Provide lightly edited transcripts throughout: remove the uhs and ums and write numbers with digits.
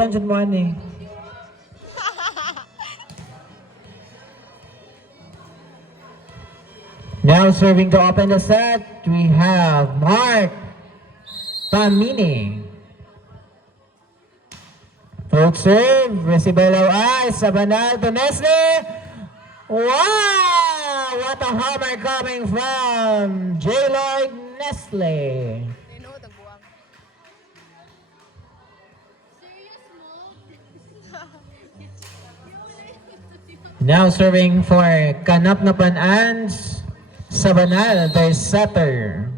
Jordan dyan mo ani. Now serving to open the set, we have Mark Pamini. Float serve, receive by Laway, Sabanal to Nestle. Wow! What a hammer coming from J. Lloyd Nestle. Now serving for Kanapnapan Ans Sabanal, their setter.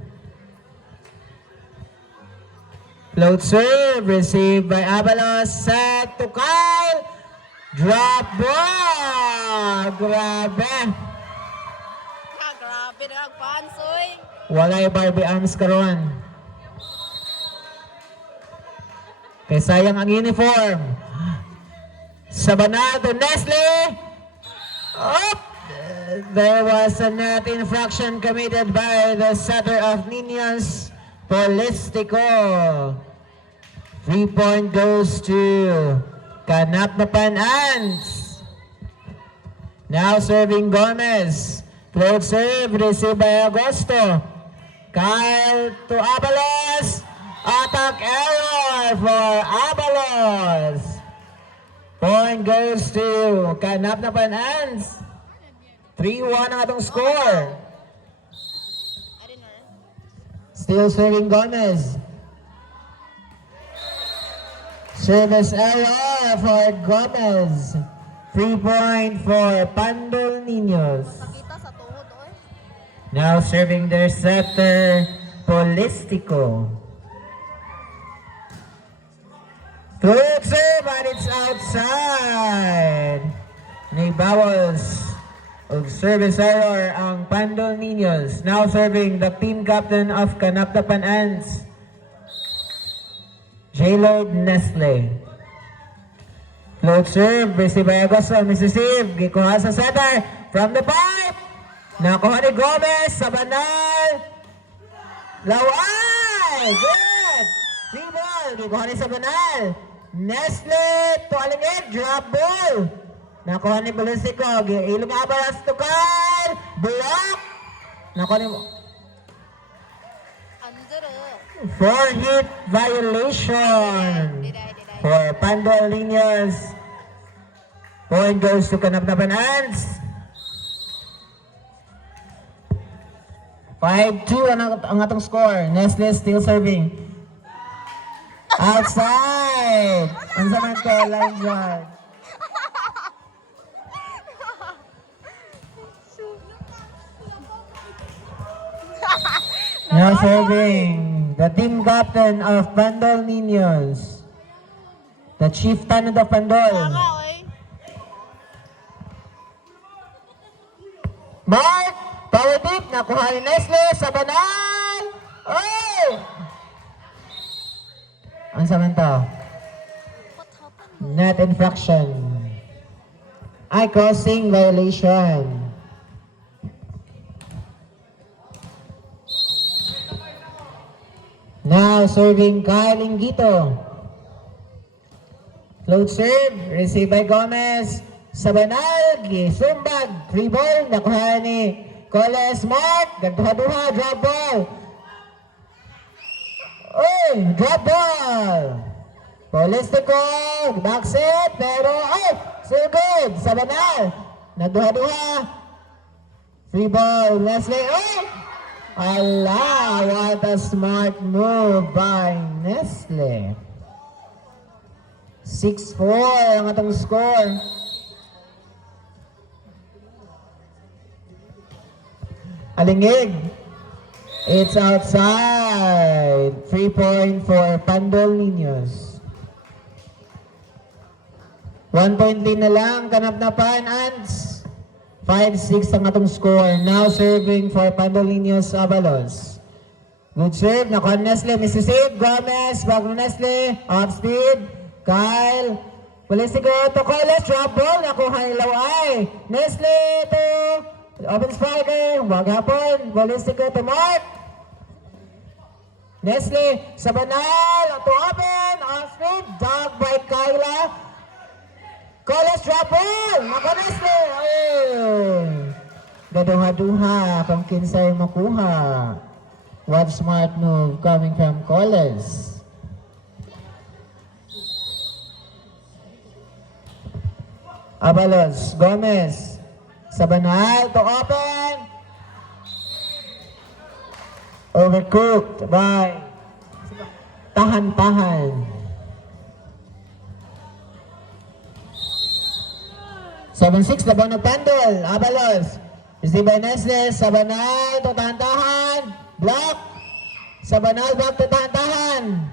Float serve, received by Abalos, set to Kyle. Drop ball! Grabe! Grabe na ang pansoy. Walay Barbie arms karon. Kay sayang ang uniform. Sabanal to Nestle. Up! There was a net infraction committed by the setter of Niños Polistico. 3-point goes to Kanapnapan Ants. Now serving Gomez. Float serve, received by Agosto. Kyle to Abalos. Attack error for Abalos. Point goes to Kanapnapan Ants. 3-1 ang atong score. Still serving Gomez. Service error for Gomez. 3-point for Pandol Niños. Nakita sa tuhod, oy. Now serving their setter, Polistico. Good serve, and it's outside. Naibawals of service error ang Pandol Niños. Now serving the team captain of Kanapnapan Ants, J. Lloyd Nestle. Float serve, received by Agosto, Mississippi. Gikuha sa center, from the pipe. Nakuha ni Gomez, Sabanal. Laway! Good! 3 ball, gikuha ni Sabanal. Nestle, tuwalingin, drop ball. Nakuha ni Polistico, ilong Abalos to Kyle. Block! Nakuha ni... Under, oh. 4-hit violation for Pandol Niños. Point goes to Kanapnapan Ants. 5-2 ang atong score. Nestle still serving. Outside! Ang saman ko, line drive. Now serving the team captain of Pandol Niños, the chieftain of Pandol. Tama, oy. Mark, power deep, nakuha ni Nestle, Sabanal. Oh! Ang saman to? What happened? Net infraction. Eye crossing violation. Now serving Kyle Ingito. Float serve, received by Gomez. Sabanal, gisumbag, 3 ball, nakuha ni Coles Mark, gagduha-duha, drop ball. Oy, drop ball. Polistico, back set, pero, so good, Sabanal, nagduha-duha. 3 ball, Nestle, Allah, what a smart move by Nestle. 6-4 ang atong score. Alingig. It's outside. 3-point for Pandol Niños. 1 point din na lang. Kanapnapan Ants. 5-6 ang atong score. Now serving for Pandol Niños Abalos. Good serve. Nakuha Nestle. Mississippi. Gomez. Bago Nestle. Off speed. Kyle. Polistico to Coles. Drop ball. Nakuha ni Laway. Nestle to open spiker. Wag hapon. Polistico to Mark. Nestle, Sabanal, to open, off-speed, dog by Kyla. Coles drop ball! Nako Nestle! Ayun! Gaduha-duha kung kinsay makuha. What smart move coming from Coles. Abalos, Gomez, Sabanal to open. Overcooked by Tahan-Tahan. 7-6, labaw ng Pandol. Abalos. Receive by Nestle. Sabanal to Tahan-Tahan. Block. Sabanal back to Tahan-Tahan.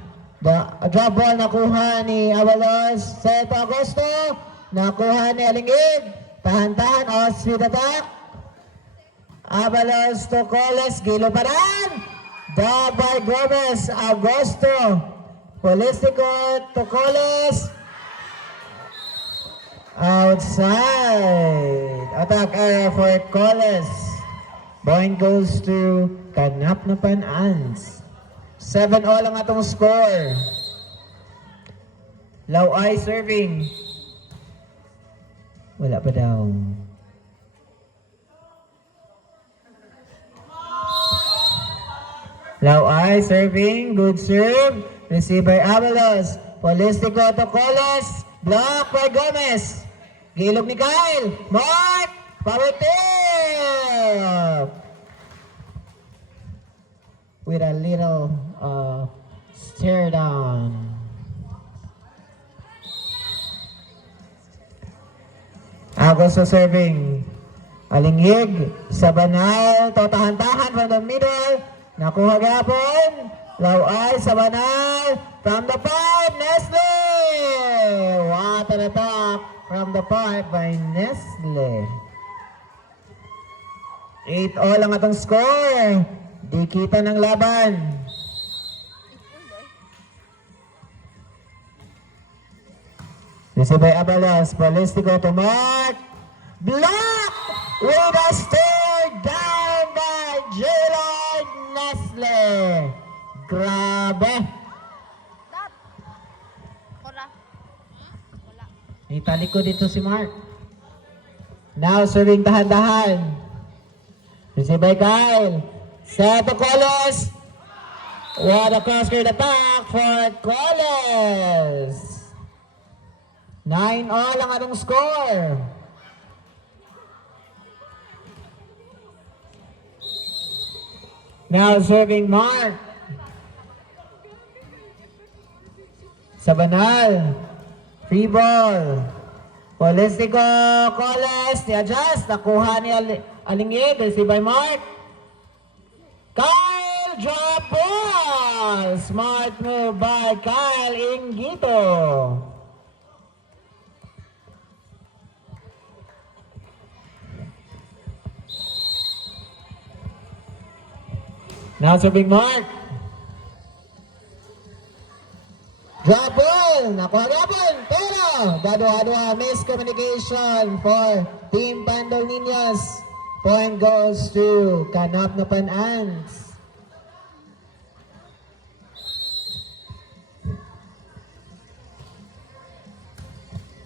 Drop ball nakuha ni Abalos. Seto Agosto. Nakuha ni Alingid. Tahan-Tahan. Off-speed attack. Abalos to Coles. Gilo pa rin. Drop by Gomez. Agosto. Polistico to Coles. Outside. Attack area for Coles. Point goes to Kanapnapan Ants. 7-all ang atong score. Laway serving. Wala pa daw. Laway serving. Good serve. Received by Avalos. Polistico to Coles. Block by Gomez. Gilog ni Kyle. Mark! Power tip! With a little stare down. Agosto serving. Alingig. Sabanal. Tahan-Tahan from the middle. Nakuha gapon. Laway. Sabanal. From the pipe. Nestle! What an attack from the pipe by Nestle. 8-all ang atong score. Di kita ng laban. Receive by Abalos. Polistico to Mark. Block! With a stare down by J-Lord Nestle. Grabe. Dat. Wala. Wala. Itali ko dito si Mark. Now serving Tahan-Tahan. Receive by Kyle. Set to Coles. What a cross-court attack for Coles. 9-all ang atong score. Now serving Mark. Sabanal. Free ball. Polistico. Coles. Ni-adjust. Nakuha ni Alingid. Receive by Mark. Kyle drop ball. Smart move by Kyle Ingito. Now serving Mark. Drop ball. Nakuha gapon. Pero dado-dado miscommunication for Team Pandol Niños. Point goes to Kanapnapan Ants.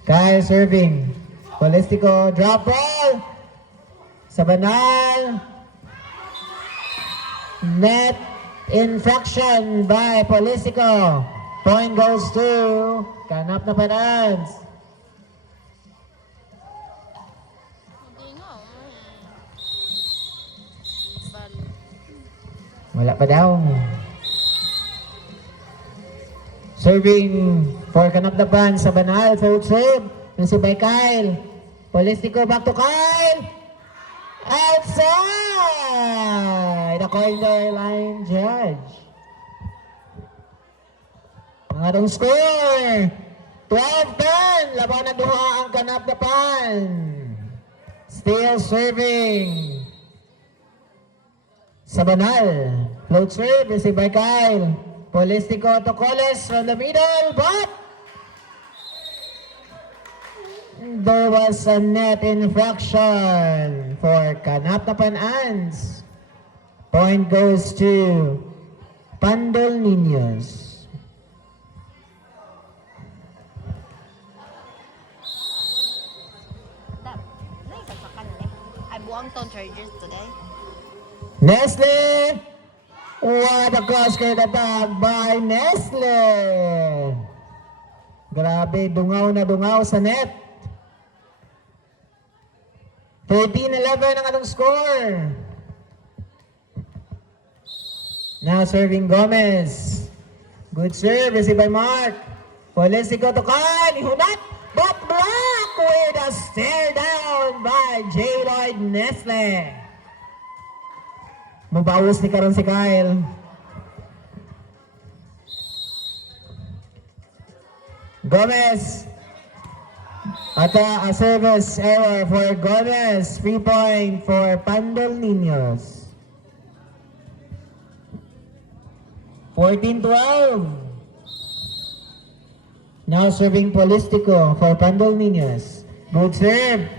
Kyle serving. Polistico drop ball. Sabanal. Net infraction by Polistico. Point goes to Kanapnapan Ants. Hindi nga. Wala pa daw. Serving for Kanapnapan sa Banal. Third serve. Receive by Kyle. Polistico back to Kyle. Outside! The corner line judge. Ang atong score. 12-10. Laban na duha ang Kanapnapan. Still serving. Sabanal. Float serve. Receive by Kyle. Polistico to Coles from the middle. But there was a net infraction for Kanapnapan Ants. Point goes to Pandol Niños. That, naisasakan eh. I buang tong chargers today. Nestle! What a cross-court attack by Nestle! Grabe, dungaw na dungaw sa net. 13-11 ang anong score. Now serving Gomez. Good serve, received by Mark. Polisico to Kyle, ihunat, but block with a stare down by J. Lloyd Nestle. Mabawas ni karon si Kyle. Gomez. At a service error for Gomez. 3 point for Pandol Niños. 14-12. Now serving Polistico for Pandol Niños. Good serve.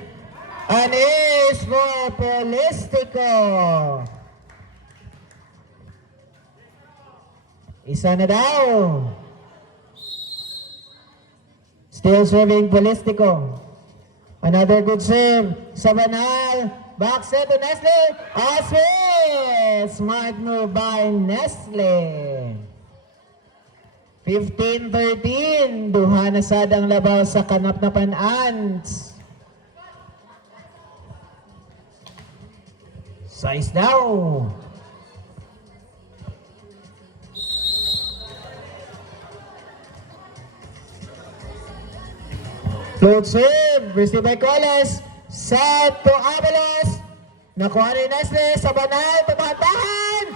An ace for Polistico. Isa na daw. Still serving Polistico. Another good serve. Sabanal. Back set to Nestle. Assist. Smart move by Nestle. 15-13. Duha na sad ang labaw sa kanap na pan-ants. Size daw. Float serve, received by Coles. Set to Avalos. Nakuha ni Nestle sa banal, tumahan.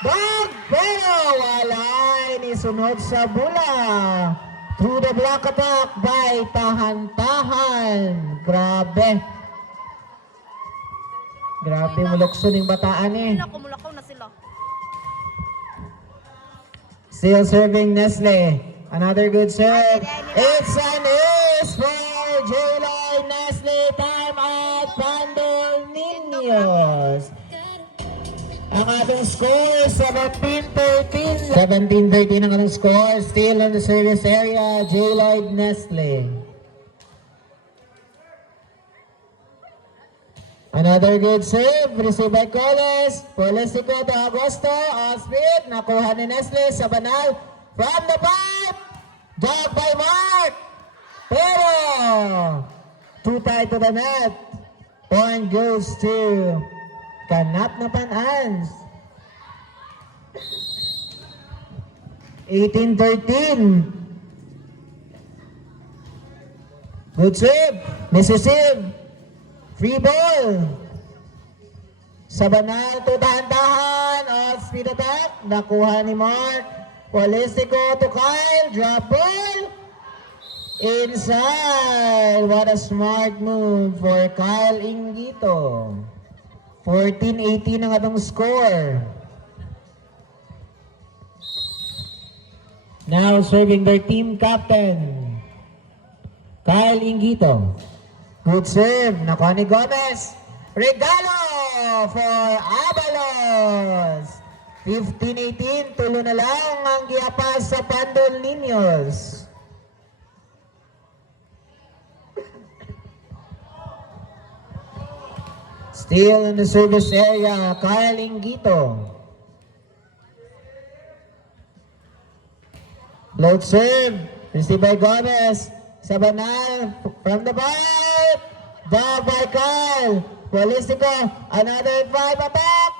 Dog, pero walay ni sunod sa bula. Through the block attack by Tahan-Tahan. Grabe. Grabe, mulokso ng bataan eh. Kumulakaw na sila. Still serving Nestle. Another good serve. It's an ace for J. Lloyd Nestle. Time out, Pandol Niños. Ang ating score, 17-13. 17-13 ang ating score. Still on the service area, J. Lloyd Nestle. Another good serve, received by Coles. Polisico to Agosto. Off-speed, nakuha ni Nestle sa banal. From the pipe, dug by Mark. Pero, too tight to the net. Point goes to Kanap na Pan-Ans. 18-13. Good save. Mississippi. Free ball. Sa banal, to dahan-dahan. Off-speed attack. Nakuha ni Mark. Polisico to Kyle. Drop ball. Inside. What a smart move for Kyle Ingito. 14-18 ang atong score. Now serving their team captain, Kyle Ingito. Good serve. Nakuha ni Gomez. Regalo for Avalos. 15-18. Tulo na lang ang giapas sa Pandol Niños. Still in the service area, Kyle Ingito. Float serve, received by Gomez. Sabanal from the pipe. Dug by Kyle. Polisico, another 5 attack.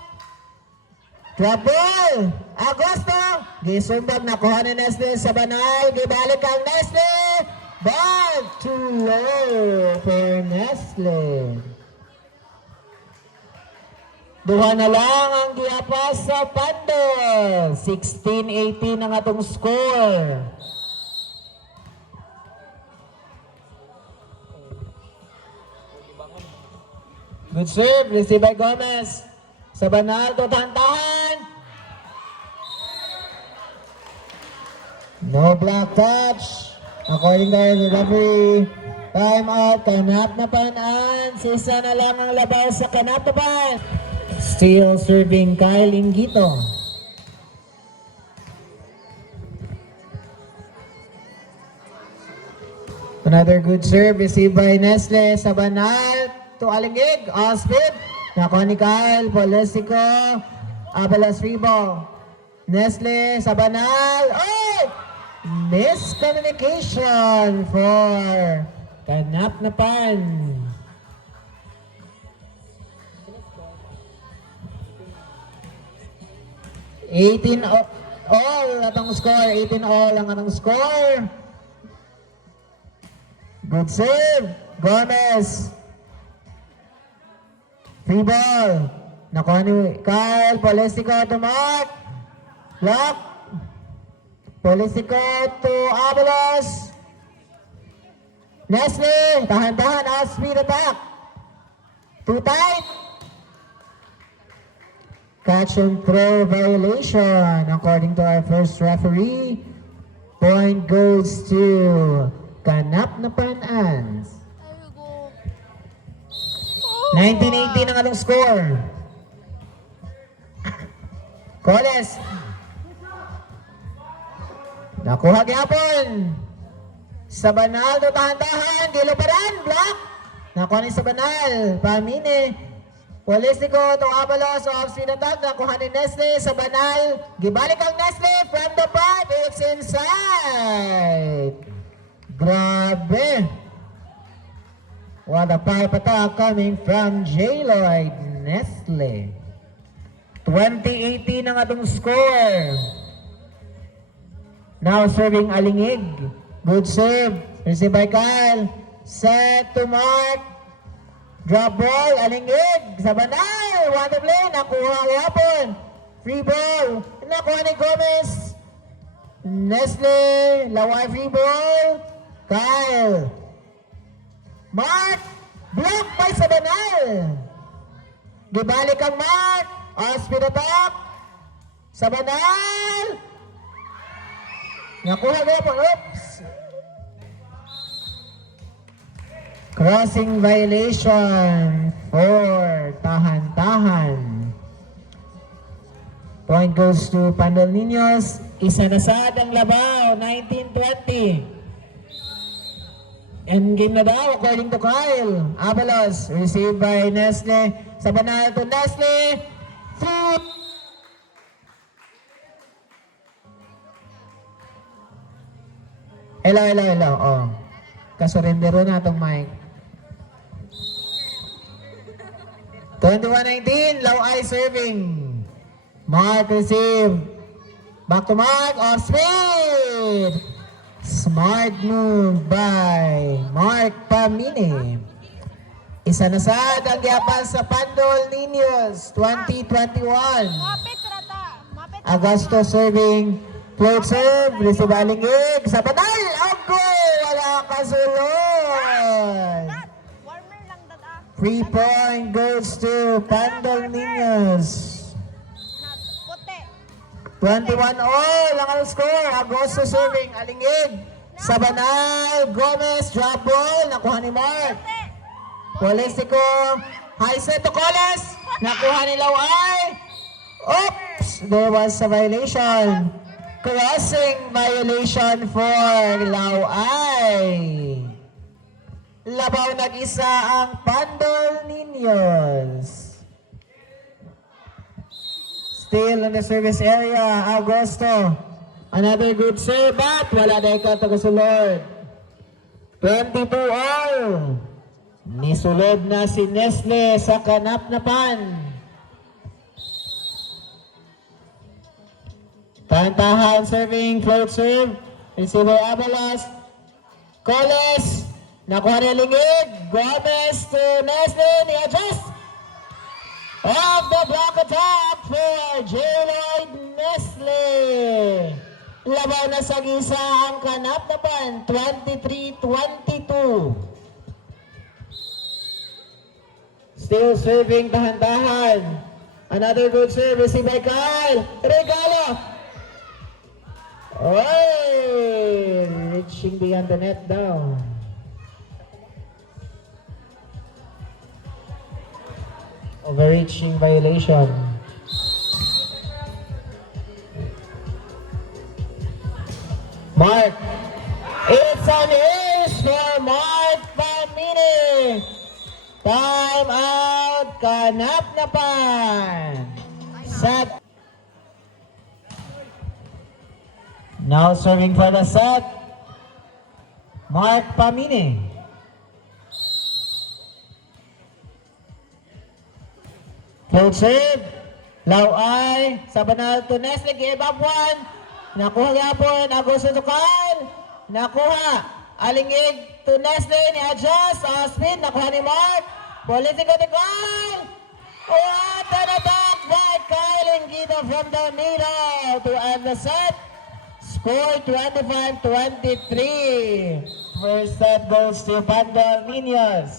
Drop ball. Agosto. Gisumbag, nakuha ni Nestle. Sabanal, gibalik ang Nestle. But too low for Nestle. Duha na lang ang giapas sa Pandol. 16-18 ang atong score. Good serve, received by Gomez. Sa banal, tahan-tahan. No block touch. According to the referee, time out, Kanap na Pan-Ans. Isa na lang ang labaw sa Kanap na Pan. Still serving Kyle Ingito. Another good serve received by Nestle. Sabanal to Alingig. All speed. Nakuha ni Kyle. Polesico. Abalos free ball. Nestle. Sabanal. Oh! Miscommunication for Kanap na Pan. 18 all atong score. 18 all ang atong score. Good save. Gomez. Free ball. Nakuha ni Kyle. Polesico to Mark. Block. Polesico to Abalos. Nestle. Tahan-tahan. Out-speed attack. Too tight. Catch and throw violation. According to our first referee, point goes to Kanap na Pan Ans. There you go. 19-18 ang anong score. Coles. Nakuha gyapon. Sabanal do tahan-tahan. Dilo pa rin. Block. Nakuha ni Sabanal. Pamine. Polesico to Abalos. Off-speed attack. Nakuha ni Nestle. Sabanal. Gibalik ang Nestle from the back. It's inside. Grabe. What a pipe attack coming from J. Lloyd Nestle. 20-18 ang atong score. Now serving Alingig. Good save. Received by Kyle. Set to Mark. Drop ball. Alingig. Sabanal. Want to play. Nakuha yapon. Free ball. Nakuha ni Gomez. Nestle. Laway free ball. Kyle. Mark. Block by Sabanal. Gibalik ang Mark. Off-speed attack. Sabanal. Nakuha niya po. Oops. Crossing violation for tahan-tahan. Point goes to Pandol Niños. Isa na sa ang labaw. 19-20. Endgame na daw according to Kyle. Abalos. Received by Nestle. Sabanal to Nestle. Through. Hello. Oh. Kasurrendero na itong mic. 21-19. Laway serving. Mark receive. Back to Mark. Off speed. Smart move by Mark Pamine. Isa na sa ang giapan sa Pandol Niños. 2021. Mapit rata. Mapit. Agosto serving. Float serve. Receive Alingig. Sa Banal. Ako. Wala kasulod. Warmer lang dada. 3 point goes to Pandol Niños. Puti. 21 all ang score. Agosto serving. Alingig. Sabanal. Gomez. Drop ball. Nakuha ni Mark. Puti. Polesico. High set to Coles. Nakuha ni Laway. Oops. There was a violation. Crossing violation for Laway. Labaw nag-isa ang Pandol Niños. Still in the service area, Agosto. Another good serve, but wala na ikaw tagasulod. 22 all. Nisulod na si Nestle sa Kanap na Pan. Tahan-tahan serving, float serve. Receiver Abalos. Coles. Nakuha ni Alingig. Gomez to Nestle. Ni-adjust. Off the block attack for J. Lloyd Nestle. Labaw na sa gisa ang Kanap na Pan. 23-22. Still serving, tahan-tahan. Another good serve. Received by Kyle. Regalo. Oy! Reaching beyond the net down. Overreaching violation. Mark. It's an ace for Kanapnapan. Set. Now serving for the set. Mark Pamine. Full serve. Laway. Sabanal to Nestle. Give up one. Nakuha gapon. Agosto Tukal. Nakuha. Alingig to Nestle. Ni-adjust. Spin. Nakuha ni Mark. Politico de goal. What an attack by Kyle Ingito from the middle to end the set. Score 25-23. First set goes to Pandol Niños.